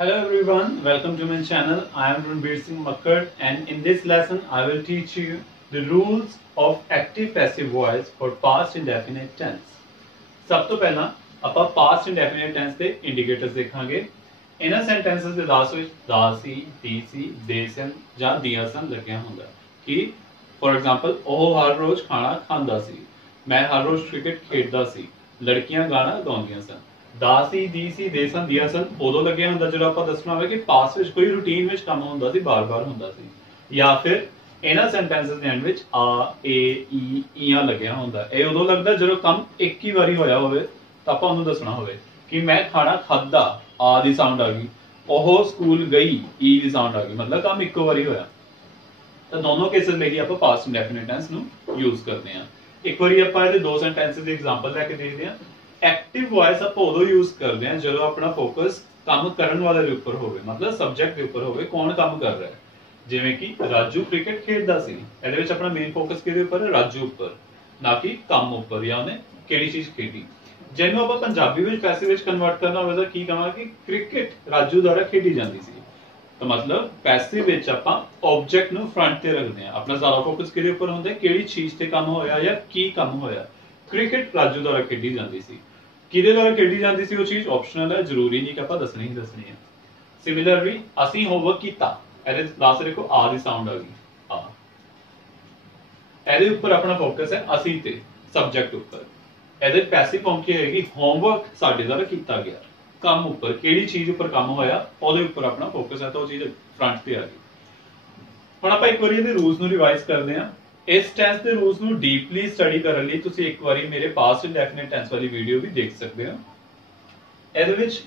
Hello everyone, welcome to my channel. I am Ranveer Singh Makkad and in this lesson I will teach you the rules of active passive voice for past indefinite tense. सब तो पहला ਆਪਾਂ past indefinite tense ਦੇ indicators ਦੇਖਾਂਗੇ। ਇਹਨਾਂ sentences ਦੇ last ਵਿੱਚ ਦਾ ਸੀ, ਦੀ ਸੀ, ਦੇ ਸਨ ਜਾਂ ਦੀਆਂ ਸਨ ਲੱਗਿਆ ਹੁੰਦਾ ਕਿ ਫॉर एग्जांपल ਉਹ ਹਰ ਰੋਜ਼ ਖਾਣਾ ਖਾਂਦਾ ਸੀ, ਮੈਂ ਹਰ ਰੋਜ਼ ਕ੍ਰਿਕਟ ਖੇਡਦਾ ਸੀ, ਲੜਕੀਆਂ ਗਾਣਾ ਗਾਉਂਦੀਆਂ ਸਨ। ਦਾ ਸੀ, ਦੀ ਸੀ, ਦੇ ਸਨ, ਦੀਆਂ ਸਨ ਉਦੋਂ ਲੱਗਿਆ ਹੁੰਦਾ ਜਦੋਂ ਆਪਾਂ ਦੱਸਣਾ ਹੋਵੇ ਕਿ ਪਾਸਟ ਵਿੱਚ ਕੋਈ ਰੂਟੀਨ ਵਿੱਚ ਕੰਮ ਹੁੰਦਾ ਸੀ, ਬਾਰ-ਬਾਰ ਹੁੰਦਾ ਸੀ, ਜਾਂ ਫਿਰ ਇਹਨਾਂ ਸੈਂਟੈਂਸਸ ਦੇ ਐਂਡ ਵਿੱਚ ਆ, ਏ, ਈ, ਈਆਂ ਲੱਗਿਆ ਹੁੰਦਾ। ਇਹ ਉਦੋਂ ਲੱਗਦਾ ਜਦੋਂ ਕੰਮ ਇੱਕ ਹੀ ਵਾਰੀ ਹੋਇਆ ਹੋਵੇ ਤਾਂ ਆਪਾਂ ਉਹਨੂੰ ਦੱਸਣਾ ਹੋਵੇ ਕਿ ਮੈਂ ਖਾਣਾ ਖਾਦਾ, ਆ ਦੀ ਸਾਊਂਡ ਆ ਗਈ, ਉਹ ਸਕੂਲ ਗਈ, ਈ ਦੀ ਸਾਊਂਡ ਆ ਗਈ, ਮਤਲਬ ਕੰਮ ਇੱਕੋ ਵਾਰੀ ਹੋਇਆ। ਤਾਂ ਦੋਨੋਂ ਕੇਸਿਸ ਲਈ ਆਪਾਂ ਪਾਸਟ ਇੰਡੈਫਿਨਿਟ ਟੈਂਸ ਨੂੰ ਯੂਜ਼ ਕਰਦੇ ਹਾਂ। ਇੱਕ ਵਾਰੀ ਆਪਾਂ ਇਹਦੇ ਦੋ ਸੈਂਟੈਂਸਸ ਦੀ ਐਗਜ਼ਾਮਪਲ ਲੈ ਕੇ ਦੇਖਦੇ ਹਾਂ। एक्टिव वॉइस आप उदो यूज करते हैं जो अपना फोकस काम करने वाले के ऊपर होवे, मतलब सब्जेक्ट के ऊपर होवे, कौन काम कर रहा है। जिवें कि राजू क्रिकेट खेलदा सी, ਇਹਦੇ ਵਿੱਚ अपना मेन फोकस किहदे ਉੱਪਰ है, राजू ਉੱਪਰ, ना कि ਕੰਮ ਉੱਪਰ ਜਾਂ ਉਹਨੇ ਕਿਹੜੀ ਚੀਜ਼ ਖੇਡੀ। ਜਿਹਨੂੰ ਆਪਾਂ ਪੰਜਾਬੀ ਵਿੱਚ ਪੈਸਿਵ ਵਿੱਚ ਕਨਵਰਟ ਕਰਨਾ ਹੋਵੇ ਤਾਂ ਕੀ ਕਹਾਂਗੇ ਕਿ ਕ੍ਰਿਕਟ ਰਾਜੂ ਦੁਆਰਾ ਖੇਡੀ ਜਾਂਦੀ ਸੀ। ਤਾਂ ਮਤਲਬ ਪੈਸਿਵ ਵਿੱਚ ਆਪਾਂ ਆਬਜੈਕਟ ਨੂੰ ਫਰੰਟ ਤੇ ਰੱਖਦੇ ਹਾਂ, ਆਪਣਾ ਸਾਰਾ ਫੋਕਸ ਕਿਹਦੇ ਉੱਪਰ ਹੁੰਦਾ, ਕਿਹੜੀ ਚੀਜ਼ ਤੇ ਕੰਮ ਹੋਇਆ ਜਾਂ ਕੀ ਕੰਮ ਹੋਇਆ। ਕ੍ਰਿਕਟ ਰਾਜੂ ਦੁਆਰਾ ਖੇਡੀ ਜਾਂਦੀ ਸੀ, ਕਿਹਦੇ ਦੁਆਰਾ ਖੇਡੀ ਜਾਂਦੀ ਸੀ ਉਹ ਚੀਜ਼ ਆਪਸ਼ਨਲ ਹੈ, ਜ਼ਰੂਰੀ ਨਹੀਂ ਕਿ ਆਪਾਂ ਦੱਸਣੀ ਹੀ ਦੱਸਣੀ ਹੈ। ਸਿਮਿਲਰਲੀ ਅਸੀਂ ਹੋਮਵਰਕ ਕੀਤਾ, ਇਹਦੇ ਲਾਸਟ ਦੇਖੋ ਆ ਦੀ ਸਾਊਂਡ ਆ ਗਈ, ਆ, ਇਹਦੇ ਉੱਪਰ ਆਪਣਾ ਫੋਕਸ ਹੈ ਅਸੀਂ ਤੇ ਸਬਜੈਕਟ ਉੱਪਰ। ਇਹਦੇ ਪੈਸਿਵ ਫਾਰਮ ਕੀ ਹੋਏਗੀ, ਹੋਮਵਰਕ ਸਾਡੇ ਦੁਆਰਾ ਕੀਤਾ ਗਿਆ, ਕੰਮ ਉੱਪਰ ਕਿਹੜੀ ਚੀਜ਼ ਉੱਪਰ ਕੰਮ ਹੋਇਆ ਉਹਦੇ ਉੱਪਰ ਆਪਣਾ ਫੋਕਸ ਹੈ, ਤਾਂ ਉਹ ਚੀਜ਼ ਫਰੰਟ ਤੇ ਆ ਗਈ। ਹੁਣ ਆਪਾਂ ਇੱਕ ਵਾਰੀ ਇਹਦੇ ਰੂਲਸ ਨੂੰ ਰਿਵਾਈਜ਼ ਕਰਦੇ ਹਾਂ। ਇਸ ਟੈਂਸ ਦੇ ਰੂਲਸ ਨੂੰ ਡੀਪਲੀ ਸਟੱਡੀ ਕਰਨ ਲਈ ਤੁਸੀਂ ਇੱਕ ਵਾਰੀ ਮੇਰੇ ਪਾਸਟ ਇੰਡੈਫਿਨਿਟ ਟੈਂਸ ਵਾਲੀ ਵੀਡੀਓ ਵੀ ਦੇਖ ਸਕਦੇ ਹੋ। ਇਹਦੇ ਵਿੱਚ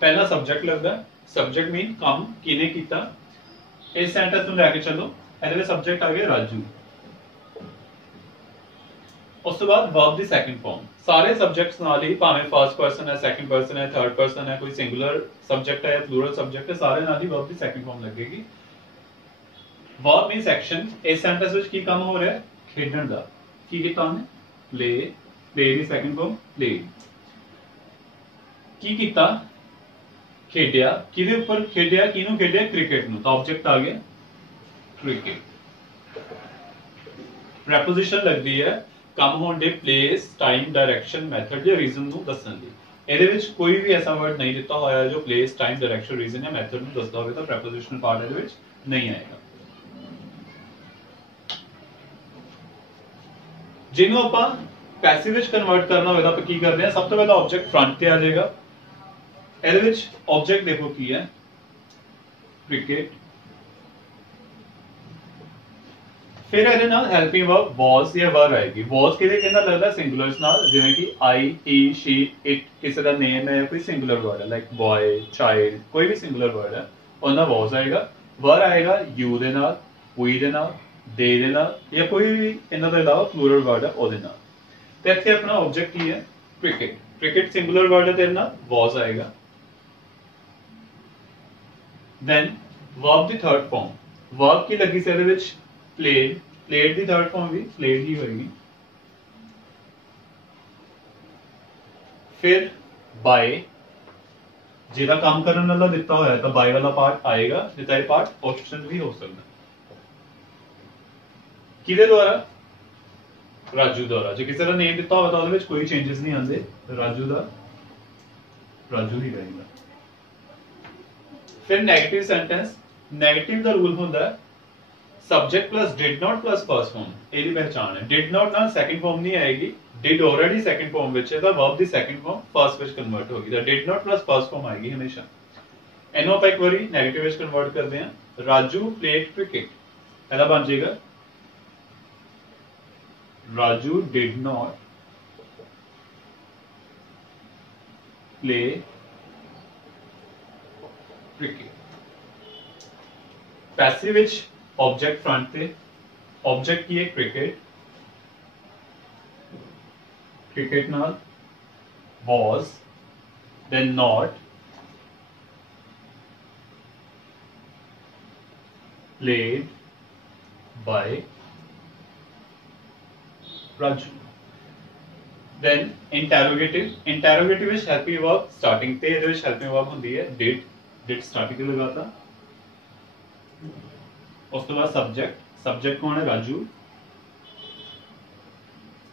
ਪਹਿਲਾ ਸਬਜੈਕਟ ਲੱਗਦਾ, ਸਬਜੈਕਟ ਮੀਨ ਕੰਮ ਕਿਹਨੇ ਕੀਤਾ। ਇਸ ਸੈਂਟੈਂਸ ਨੂੰ ਲੈ ਕੇ ਚੱਲੋ, ਇਹਦੇ ਵਿੱਚ ਸਬਜੈਕਟ ਆ ਗਿਆ ਰਾਜੂ। ਉਸ ਤੋਂ ਬਾਅਦ ਵਰਬ ਦੀ ਸੈਕੰਡ ਫਾਰਮ, ਸਾਰੇ ਸਬਜੈਕਟਸ ਨਾਲ ਹੀ, ਭਾਵੇਂ ਫਰਸਟ ਪਰਸਨ ਹੈ, ਸੈਕੰਡ ਪਰਸਨ ਹੈ, ਥਰਡ ਪਰਸਨ ਹੈ, ਕੋਈ ਸਿੰਗੂਲਰ ਸਬਜੈਕਟ ਹੈ ਜਾਂ ਪਲੂਰਲ ਸਬਜੈਕਟ ਹੈ, ਸਾਰੇ ਨਾਲ ਹੀ ਵਰਬ ਦੀ ਸੈਕੰਡ ਫਾਰਮ ਲੱਗੇਗੀ। Verb means action. इस सेंटेंस ਵਿੱਚ ਕੀ ਕੰਮ ਹੋ ਰਿਹਾ ਹੈ, ਖੇਡਣ ਦਾ। ਕੀ ਕੀਤਾ ਉਹਨੇ, ਪਲੇ, ਪਲੇ ਦੀ ਸੈਕੰਡ ਫਾਰਮ ਪਲੇਡ। ਕੀ ਕੀਤਾ, ਖੇਡਿਆ, ਕਿਹਦੇ ਉੱਪਰ ਖੇਡਿਆ, ਕਿਹਨੂੰ ਖੇਡਿਆ, ਕ੍ਰਿਕਟ ਨੂੰ, ਤਾਂ ਆਬਜੈਕਟ ਆ ਗਿਆ ਕ੍ਰਿਕਟ। ਪ੍ਰੈਪੋਜੀਸ਼ਨ ਲੱਗਦੀ ਹੈ ਕੰਮ ਹੋਣ ਦੇ ਪਲੇਸ, ਟਾਈਮ, ਡਾਇਰੈਕਸ਼ਨ, ਮੈਥਡ ਜਾਂ ਰੀਜ਼ਨ ਨੂੰ ਦੱਸਣ ਦੀ। ਇਹਦੇ ਵਿੱਚ ਕੋਈ ਵੀ ਐਸਾ ਵਰਡ ਨਹੀਂ ਦਿੱਤਾ ਹੋਇਆ ਜੋ ਪਲੇਸ, ਟਾਈਮ, ਡਾਇਰੈਕਸ਼ਨ, ਰੀਜ਼ਨ ਜਾਂ ਮੈਥਡ ਨੂੰ ਦੱਸਦਾ ਹੋਵੇ, ਤਾਂ ਪ੍ਰੈਪੋਜੀਸ਼ਨਲ ਪਾਰਟ ਇਹਦੇ ਵਿੱਚ ਨਹੀਂ ਆਏਗਾ। ਜਿਹਨੂੰ ਆਪਾਂ ਪੈਸਿਵ ਵਿੱਚ ਕਨਵਰਟ ਕਰਨਾ ਹੋਵੇ ਤਾਂ ਆਪਾਂ ਕੀ ਕਰਦੇ ਹਾਂ, ਸਭ ਤੋਂ ਪਹਿਲਾਂ ਆਬਜੈਕਟ ਫਰੰਟ ਤੇ ਆ ਜਾਏਗਾ। ਇਹਦੇ ਵਿੱਚ ਆਬਜੈਕਟ ਦੇਖੋ ਕੀ ਹੈ, ਕ੍ਰਿਕਟ। ਫਿਰ ਇਹਦੇ ਨਾਲ ਹੈਲਪਿੰਗ ਵਰਬ ਵਾਸ ਜਾਂ ਵਰ ਆਏਗੀ। ਵਾਸ ਕਿਹਦੇ ਕਹਿੰਦਾ ਲੱਗਦਾ, ਸਿੰਗੂਲਰਸ ਨਾਲ, ਜਿਵੇਂ ਕਿ ਆਈ, ਹੀ, ਸ਼ੀ, ਇਟ ਕਿਸੇ ਦਾ ਨੇਮ ਹੈ, ਕੋਈ ਸਿੰਗੂਲਰ ਵਰਡ ਹੈ ਲਾਈਕ ਬॉय, ਚਾਈਲਡ, ਕੋਈ ਵੀ ਸਿੰਗੂਲਰ ਵਰਡ ਹੈ ਉਹਨਾਂ ਵਾਸ ਆਏਗਾ। ਵਰ ਆਏਗਾ ਯੂ ਦੇ ਨਾਲ, ਵੀ ਦੇ ਨਾਲ, ਦੇ ਦੇ ਨਾਲ, ਜਾਂ ਕੋਈ ਵੀ ਇਹਨਾਂ ਤੋਂ ਇਲਾਵਾ ਪਲੂਰਲ ਵਰਡ ਹੈ ਉਹਦੇ ਨਾਲ। ਤੇ ਇੱਥੇ ਆਪਣਾ ਆਬਜੈਕਟ ਕੀ ਹੈ, ਕ੍ਰਿਕਟ। ਕ੍ਰਿਕਟ ਸਿੰਗੂਲਰ ਵਰਡ ਹੈ ਤੇ ਨਾਲ ਵਾਸ ਆਏਗਾ। ਦੈਨ ਵਰਬ ਦੀ ਥਰਡ ਫਾਰਮ, ਵਰਬ ਕੀ ਲੱਗੀ ਸੀ ਇਹਦੇ ਵਿੱਚ, ਪਲੇਡ। ਪਲੇਡ ਦੀ ਥਰਡ ਫਾਰਮ ਵੀ ਪਲੇਡ ਹੀ ਹੋਏਗੀ। ਫਿਰ ਬਾਏ, ਜਿਹਦਾ ਕੰਮ ਕਰਨ ਵਾਲਾ ਦਿੱਤਾ ਹੋਇਆ ਤਾਂ ਬਾਏ ਵਾਲਾ ਪਾਰਟ ਆਏਗਾ, ਜਿੱਦਾਂ ਇਹ ਪਾਰਟ ਆਪਸ਼ਨਲ ਵੀ ਹੋ ਸਕਦਾ। ਕਿਹਦੇ ਦੁਆਰਾ, ਰਾਜੂ ਦੁਆਰਾ। ਜੇ ਕਿਸੇ ਦਾ ਨੇਮ ਦਿੱਤਾ ਹੋਵੇ ਤਾਂ ਉਹਦੇ ਵਿੱਚ ਕੋਈ ਚੇਂजेस ਨਹੀਂ ਆਉਂਦੇ, ਰਾਜੂ ਦਾ ਰਾਜੂ ਹੀ ਰਹੇਗਾ। ਫਿਰ ਨੈਗੇਟਿਵ ਸੈਂਟੈਂਸ, ਨੈਗੇਟਿਵ ਦਾ ਰੂਲ ਹੁੰਦਾ subject plus did not plus first farm. ਇਹਦੀ ਪਹਿਚਾਣ ਹੈ, ਡਿਡ ਨਾਟ ਨਾਲ ਸੈਕੰਡ ਫਾਰਮ ਨਹੀਂ ਆਏਗੀ, ਡਿਡ ਆਲਰੇਡੀ ਸੈਕੰਡ ਫਾਰਮ ਵਿੱਚ ਹੈ ਤਾਂ ਵਰਬ ਦੀ ਸੈਕੰਡ ਫਾਰਮ ਫਰਸਟ ਵਿੱਚ ਕਨਵਰਟ ਹੋਗੀ, ਤਾਂ did not plus first farm ਆਏਗੀ ਹਮੇਸ਼ਾ। ਇਹਨੂੰ ਆਪਾਂ ਇੱਕ ਵਾਰੀ ਨੈਗੇਟਿਵ ਵਿੱਚ ਕਨਵਰਟ ਕਰਦੇ ਹਾਂ, ਰਾਜੂ ਪਲੇਡ ਕ੍ਰਿਕਟ, ਇਹਦਾ ਬਣ ਜਾਏਗਾ Raju did not play cricket। Passive which object front पे, ऑब्जेक्ट की है क्रिकेट, क्रिकेट नाल was, then not, played by Raju। Then interrogative, interrogative ਵਿੱਚ helping verb starting ਤੇ ਇਹਦੇ ਵਿੱਚ helping verb ਹੁੰਦੀ ਹੈ did, डिड स्टार्टिंग पे लगाता, उस तो बाद सब्जेक्ट, सब्जेक्ट कौन है? राजू।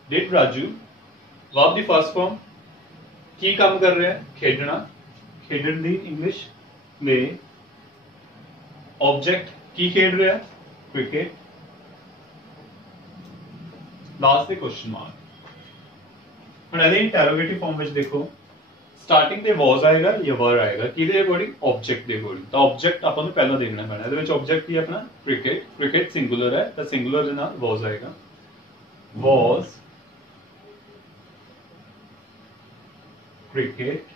डिड राजू वर्ब दी फर्स्ट फॉर्म की काम कर रहे हैं? खेडना, खेडन दी इंग्लिश प्ले। ऑब्जेक्ट की खेड रहा है? क्रिकेट। लास्ट दे क्वेश्चन मार्क। ਹੁਣ ਇਹਦੇ ਇੰਟਰੋਗੇਟਿਵ ਫਾਰਮ ਵਿੱਚ ਦੇਖੋ ਸਟਾਰਟਿੰਗ ਤੇ ਵਾਸ ਆਏਗਾ ਜਾਂ ਵਰ ਆਏਗਾ, ਕਿਹਦੇ ਅਕੋਰਡਿੰਗ? ਆਬਜੈਕਟ ਦੇ ਅਕੋਰਡਿੰਗ। ਤਾਂ ਆਬਜੈਕਟ ਆਪਾਂ ਨੂੰ ਪਹਿਲਾਂ ਦੇਖਣਾ ਪੈਣਾ। ਇਹਦੇ ਵਿੱਚ ਆਬਜੈਕਟ ਕੀ ਹੈ ਆਪਣਾ? ਕ੍ਰਿਕਟ। ਕ੍ਰਿਕਟ ਸਿੰਗੂਲਰ ਹੈ ਤਾਂ ਸਿੰਗੂਲਰ ਦੇ ਨਾਲ ਵਾਸ ਆਏਗਾ। ਵਾਸ ਕ੍ਰਿਕਟ।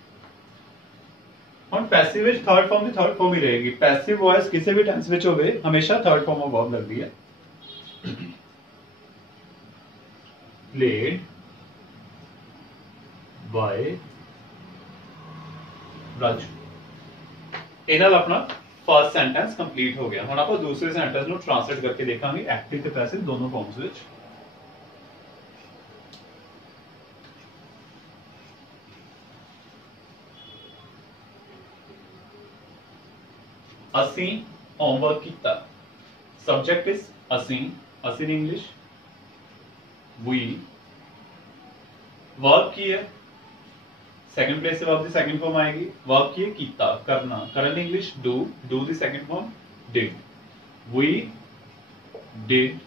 ਹੁਣ ਪੈਸਿਵ ਵਿੱਚ ਥਰਡ ਫਾਰਮ ਦੀ ਥਰਡ ਫਾਰਮ ਹੀ ਰਹੇਗੀ। ਪੈਸਿਵ ਵੌਇਸ ਕਿਸੇ ਵੀ ਟੈਂਸ ਵਿੱਚ ਹੋਵੇ ਹਮੇਸ਼ਾ ਥਰਡ ਫਾਰਮ ਆਫ ਵਰਬ ਲੱਗਦੀ ਹੈ। played by Raju. ਇਹ ਨਾਲ ਆਪਣਾ ਫਰਸਟ ਸੈਂਟੈਂਸ ਕੰਪਲੀਟ ਹੋ ਗਿਆ। ਹੁਣ ਆਪਾਂ ਦੂਸਰੇ ਸੈਂਟੈਂਸ ਨੂੰ ਟ੍ਰਾਂਸਲੇਟ ਕਰਕੇ ਦੇਖਾਂਗੇ ਐਕਟਿਵ ਤੇ ਪੈਸਿਵ ਦੋਨੋਂ ਫਾਰਮਸ ਵਿੱਚ। ਅਸੀਂ ਹੋਮਵਰਕ ਕੀਤਾ। ਸਬਜੈਕਟ ਇਜ਼ ਅਸੀਂ, ਅਸੀਂ in English we। वर्ब की है सेकंड प्लेस से वर्ब दी सेकंड फॉर्म आएगी। वर्ब की है कीता, करना, करन इंग्लिश डू, डू दी second form did. we did।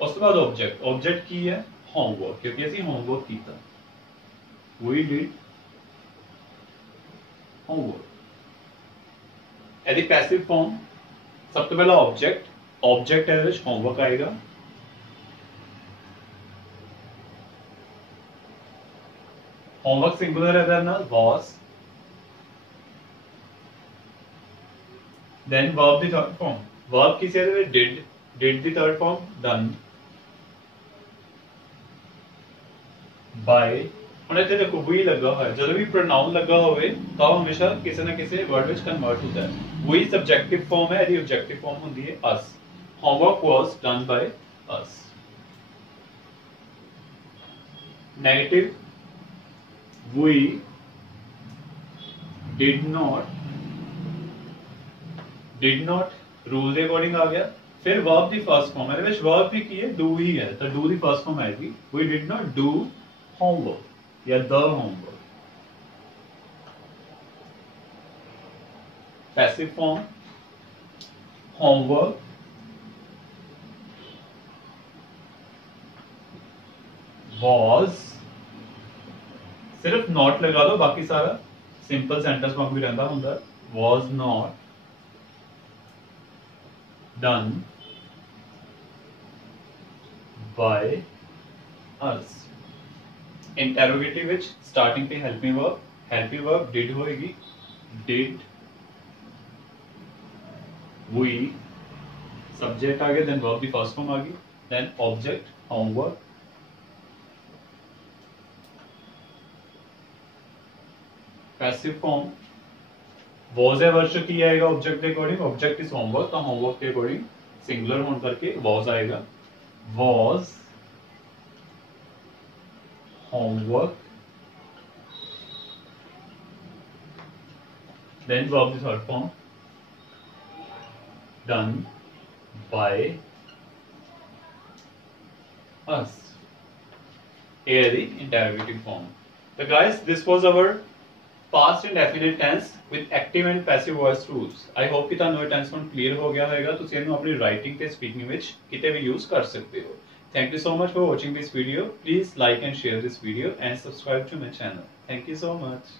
उस तो बाद ऑब्जेक्ट, ऑब्जेक्ट की है होमवर्क क्योंकि ਅਸੀਂ होमवर्क कीता। we did homework। ਇਹਦੀ ਪੈਸਿਵ ਫॉर्म ਸਭ ਤੋਂ ਪਹਿਲਾਂ ऑब्जेक्ट, ऑब्जेक्ट ਇਹਦੇ ਵਿੱਚ होमवर्क ਆਏਗਾ। होमवर्क सिंगुलर है करना was, then verb the third form, verb किसी है did, did the third form done by। ਹੁਣ ਇੱਥੇ ਦੇਖੋ we ਲੱਗਾ ਹੋਇਆ, ਜਦੋਂ ਵੀ pronoun ਲੱਗਾ ਹੋਵੇ ਤਾਂ ਹਮੇਸ਼ਾ ਕਿਸੇ ਨਾ ਕਿਸੇ word ਵਿੱਚ ਕਨਵਰਟ ਹੁੰਦਾ ਹੈ। we subjective form ਹੈ, ਇਹਦੀ objective form ਹੁੰਦੀ ਹੈ us। homework was done by us। negative we did not rule ਦੇ ਅਕੋਰਡਿੰਗ ਆ ਗਿਆ। ਫਿਰ verb ਦੀ ਫਰਸਟ ਫਾਰਮ, ਇਹਦੇ ਵਿੱਚ verb ਵੀ ਕੀ ਹੈ? do ਹੀ ਹੈ, ਤਾਂ do ਦੀ ਫਰਸਟ ਫਾਰਮ ਆਏਗੀ we did not do homework ਜਾਂ the homework। passive form homework was, सिर्फ नॉट लगा दो, बाकी सारा सिंपल सेंटेंस वांग भी रहता हुंदा। was not done by us। Interrogative which starting पे हेल्पिंग वर्ब डिड होएगी, डिड we। सब्जेक्ट आ गया, देन वर्ब दी फर्स्ट फॉर्म आ गई, then object homework. Passive form was है वर्ष की आएगा ऑब्जेक्ट के अकॉर्डिंग, ऑब्जेक्ट इज होमवर्क, तो होमवर्क के अकॉर्डिंग सिंगुलर होने करके was आएगा। was homework, then verb the third form done by us। Here the interrogative form। So guys, this was our past indefinite tense with active and passive voice rules। I hope कि ਤੁਹਾਨੂੰ ਇਹ tense ਹੁਣ clear ਹੋ ਗਿਆ ਹੋਵੇਗਾ। ਤੁਸੀਂ ਇਹਨੂੰ ਆਪਣੀ writing ਤੇ speaking ਵਿੱਚ ਕਿਤੇ ਵੀ use ਕਰ ਸਕਦੇ ਹੋ। Thank you so much for watching this video। Please like and share this video and subscribe to my channel। Thank you so much।